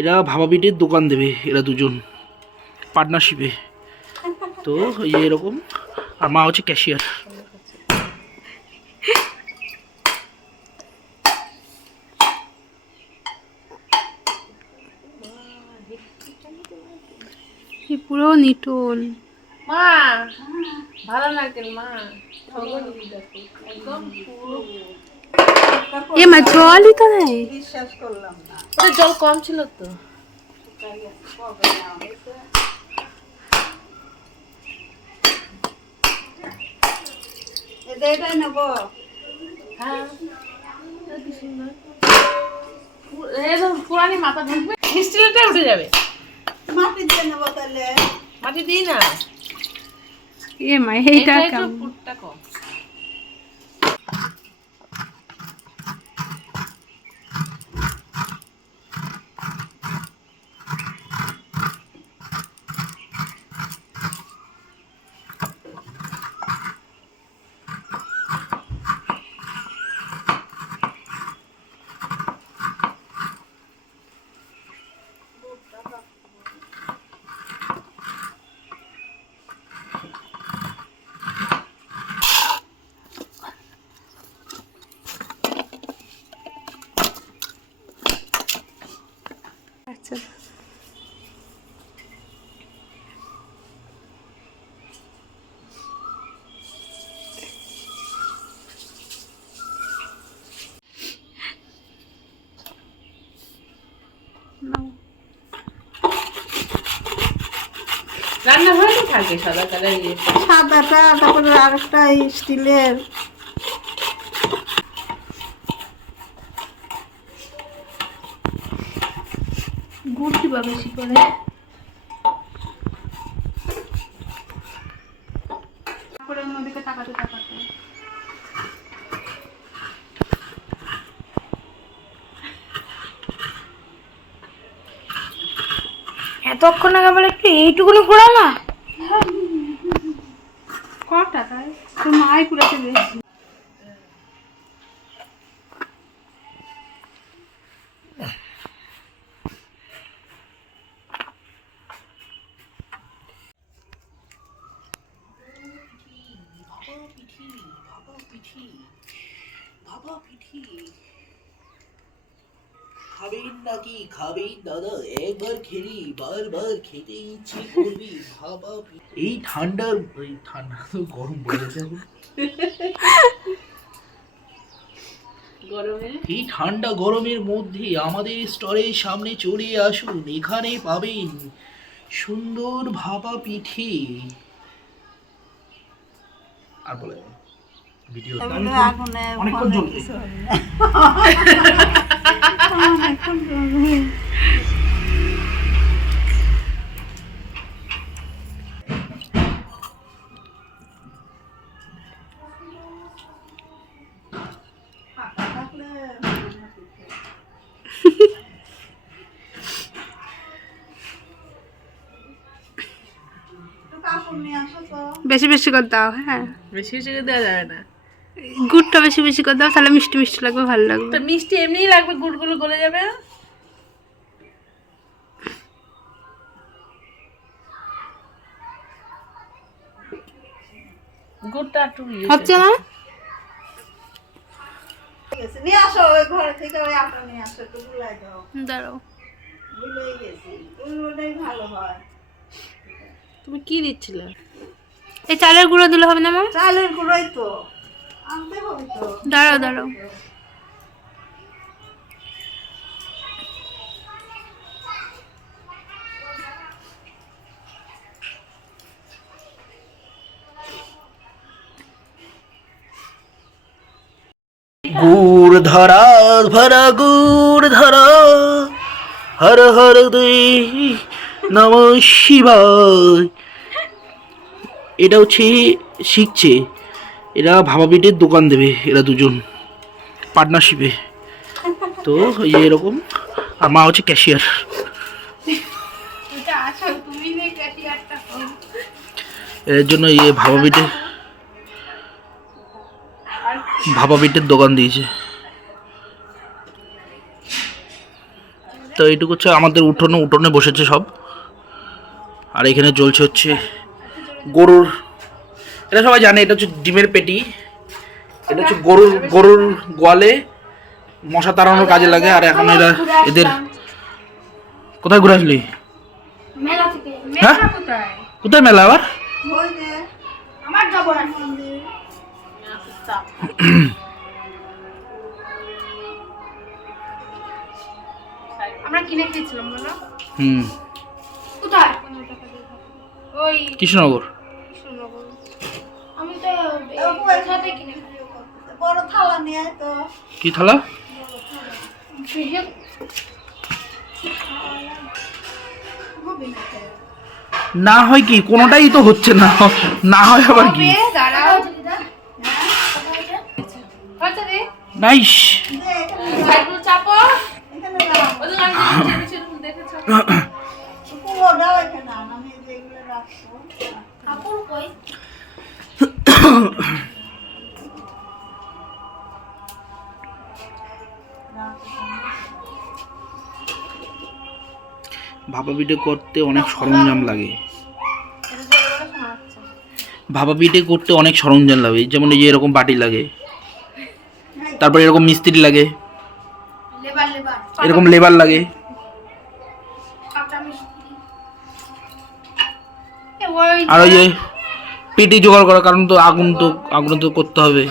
এরা ভাপা পিঠের দোকান দেবে, এরা দুজন পার্টনারশিপে। তো এরকম, আর মা হচ্ছে ক্যাশিয়ার। পুরো নিটোল মা, ভালো লাগেন মা। এ মা জলই তো নেই। বিশ্বাস করলাম না। ওটা জল কম ছিল তো। এটাই নেবো। হ্যাঁ, পুরানি মাথা ঢুকবে, স্টিলটা উঠে যাবে। মাটি দিয়ে নেবো তাহলে। মাটি দিই না, এ মা এইটা এটা একটু কেমন? পুরটা কম। আচ্ছা নাও। রান্না হয়ে থাকে সাদা কালার সাদাটা, তারপরে আরেকটা স্টিলের। গুড় দিবা বেশি করে। তারপরে অন্যদিকে তাকাতে তাকাতে এতক্ষণ আগে বলে একটু এইটুকুনি ঘোরালা কটা, তাই তোর মাই পুরাতে বেশি। খাবেন নাকি খাবেন দাদা, একবার খেলি বারবার খেতে ইচ্ছে করবি ভাপা পিঠে। এই ঠান্ডা তো গরম পড়েছে এখন। গরমে এই ঠান্ডা গরমের মধ্যে আমাদের স্টলের সামনে চলে আসুন, এখানে পাবেন সুন্দর ভাপা পিঠে। আর বলে ভিডিও আগুনে অনেকক্ষণ জ্বলবে। বেশি বেশি করে দাও। হ্যাঁ, বেশি বেশি করে দেওয়া যাবে না, গুড়টা বেশি বেশি করে দাও, তাহলে মিষ্টি মিষ্টি লাগবে, ভালো লাগবে। তো মিষ্টি এমনিই লাগবে, গুড়গুলো গলে যাবে। গুড়টা একটু হচ্ছে না? নিয়ে আসো, ওই ঘরে থেকে ওই আটা নিয়ে আসো, একটু গুলাই দাও। দাঁড়াও, ভুলেই গেছি, ওটাই ভালো হয়। তুমি কি দিচ্ছিলে? এই চালের গুঁড়ো দিলে হবে না মা? চালের গুঁড়োই তো আনতে হবে তো। দাঁড়াও দাঁড়াও, গুড় ধরা ভরা গুড় ধরা, হর হর দুই নম শিবায়। এটা হচ্ছে শিখছে, এরা ভাপা পিঠের দোকান দেবে, এরা দুজন পার্টনারশিপে। তো এরকম, আর মা হচ্ছে ক্যাশিয়ার। এর জন্য ভাপা পিঠের দোকান দিয়েছে। তো এইটুকু হচ্ছে আমাদের উঠোনে বসেছে সব। আর এখানে জ্বলছে হচ্ছে গরুর, এটা সবাই জানে, এটা হচ্ছে ডিমের পেটি। এটা হচ্ছে গরুর গোয়ালে মশা তাড়ানোর কাজে লাগে। আর এখন এরা এদের কোথায় ঘুরে আসলি? হ্যাঁ, কোথায় মেলা আবার? ওই যে আমার জগন্নাথ মন্দির। আমরা কিনে খেয়েছিলাম বলো। কোথায়? ওই কৃষ্ণনগর। কৃষ্ণনগর। আমি তো ওইখানে কিনে খাই। বড় থালা নিয়ে আয় তো। কি থালা? হবে না খেয়ে। না হয় কি, কোনোটাই তো হচ্ছে না, না হয় আবার কি? দাঁড়াও। আচ্ছা দে। নাইস। দে, এখানে ভাইগুলো চাপো। এখানে রাখ। ওদের আমি ছেড়ে দেখেছো। পুরোটাও এখানে আন, আমি যেগুলো রাখবো। কাপড় কই? ভাপা পিঠে করতে অনেক সরঞ্জাম লাগে। ভাপা পিঠে করতে অনেক সরঞ্জাম লাগে, যেমন এই যে এরকম বাটি লাগে, তারপর এরকম মিস্ত্রি লাগে, এরকম লেবার লাগে। আর ওই যে পিঠে জোগাড় করার কারণ তো আগুন তো করতে হবে,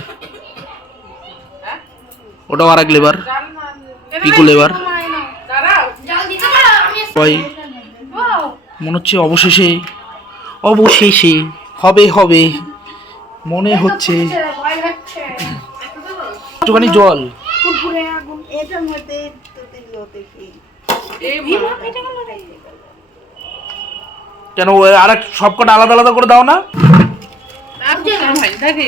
ওটাও আর এক লেবার, পিকু লেবার। ভাই মনে হচ্ছে অবশেষে হবে মনে হচ্ছে। একটুখানি জল এটার মধ্যে তো দিলো দেখি। কেন, আর এক সবকটা আলাদা আলাদা করে দাও না? ভাই দেখে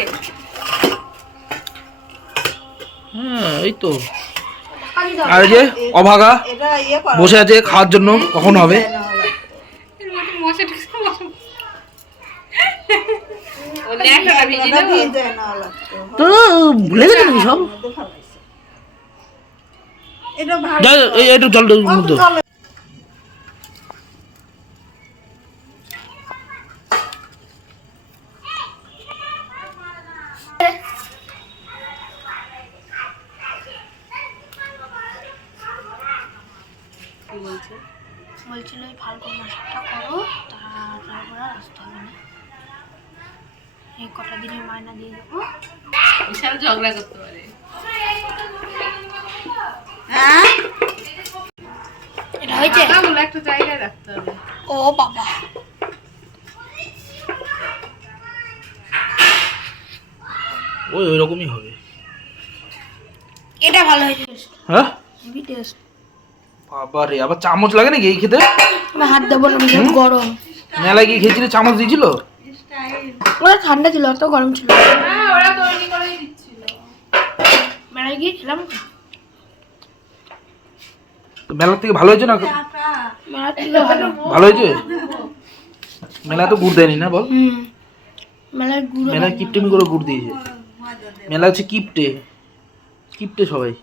হ্যাঁ এই তো। আর এই যে অভাগা এটা ইয়ে করা। বসে আছে খাওয়ার জন্য, কখন হবে? তো ভুলে গেছে নাকি সব? এটা ভালো। যা, একটু জল মধ্যে। বলছিল এই ফাল্গুন মাসটা করো, তারপর আসতে হবে না, এই কটা দিনের মায়না দিয়ে দেবো। বিশাল ঝগড়া করতে পারে। হ্যাঁ এটা হয়েছে টাকাগুলো একটা জায়গায় রাখতে হবে। ও বাবা, ওই রকমই হবে। এটা ভালো হয়েছে, হ্যাঁ হেভি টেস্ট। বাবা রে, আবার চামচ লাগে নাকি এই খেতে? আমি হাত দেবো না, ভীষণ গরম। মেলায় গিয়ে খেয়েছিলে চামচ দিয়েছিল? ওরা ঠান্ডা ছিল, অত গরম ছিল। হ্যাঁ ওরা তৈরি করেই দিচ্ছিল। মেলায় গিয়ে খেলাম তো। তো মেলার থেকে ভালো হয়েছে না? মেলা ছিল ভালো। ভালো হয়েছে? মেলায় তো গুড় দেয়নি না বল? মেলায় গুঁড়ো মেলায় কিপটেমি করে গুড় দিয়েছে। মেলা হচ্ছে কিপটে সবাই।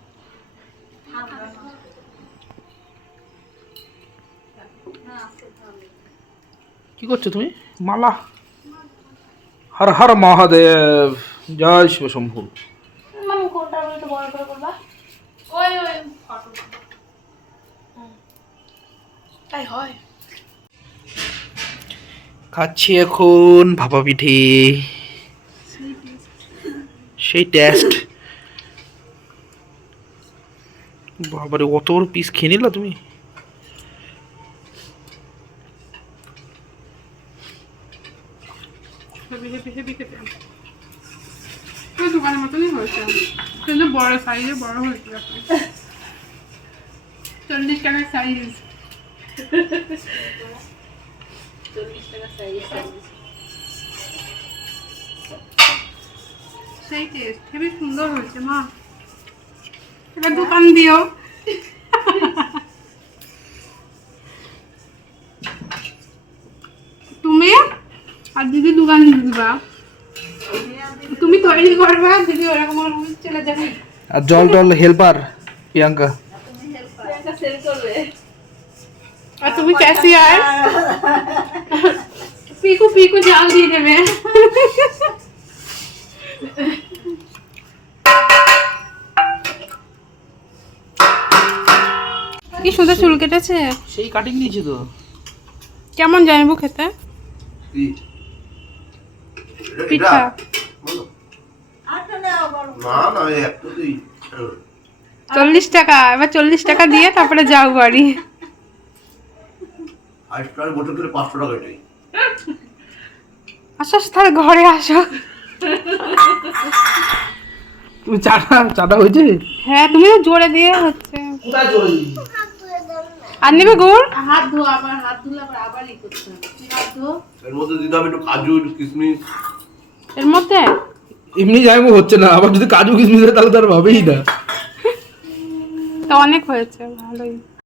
কি করছো তুমি? মালা। হর হর মহাদেব, জয় শিব শম্ভু। আমি কোনটা একটু বড় করে করবা? ওই ফটো তাই হয়। খাচ্ছি এখন ভাপা পিঠে, সেই টেস্ট। বাবারে, অত বড় পিস খেয়ে নিলা তুমি? হেভি খেতে ওই দোকানের মতনই হয়েছে, কিন্তু বড় সাইজে বড় হয়েছে। 40 টাকার সাইজ, 40 টাকার সাইজ। সেই টেস্ট, হেবি সুন্দর হয়েছে মা। এবার দোকান দিও। তুমি আর দিদি দোকান দিবা, তুমি তৈরি করবা, দিদি ওরকম চলে যাবে। আর জল হেল্পার প্রিয়াঙ্কা। সেল করবে। আর তুমি ক্যাশিয়ার। পিকু পিকু জাল দিয়ে দেবে। কি সুন্দর চুল কেটেছে। সেই কাটিং দিয়েছি তো। কেমন জানবো খেতে? পিঠা আচ্ছা নাও বড় না না একটু তুই 40 টাকা। এবার 40 টাকা দিয়ে তারপরে যাও বাড়ি। আইসক্রিম বোতল করে 500 টাকা এটাই। আসো আসো, তাহলে ঘরে আসো। তুমি চাটা হয়েছে? হ্যাঁ, তুমি তো জোরে দিয়ে হচ্ছে। কোথায় চলে আর নেবে গুড়? হাত ধো, আবার হাত ধুলে আবার ই করতে হবে। তুই হাত ধো। এর মধ্যে দিতে হবে একটু কাজু একটু কিশমিশ। এর মধ্যে এমনি যাইবো হচ্ছে না, আবার যদি কাজু কিশমিশ হয় তাহলে তো আর ভাবেই না। তো অনেক হয়েছে, ভালোই।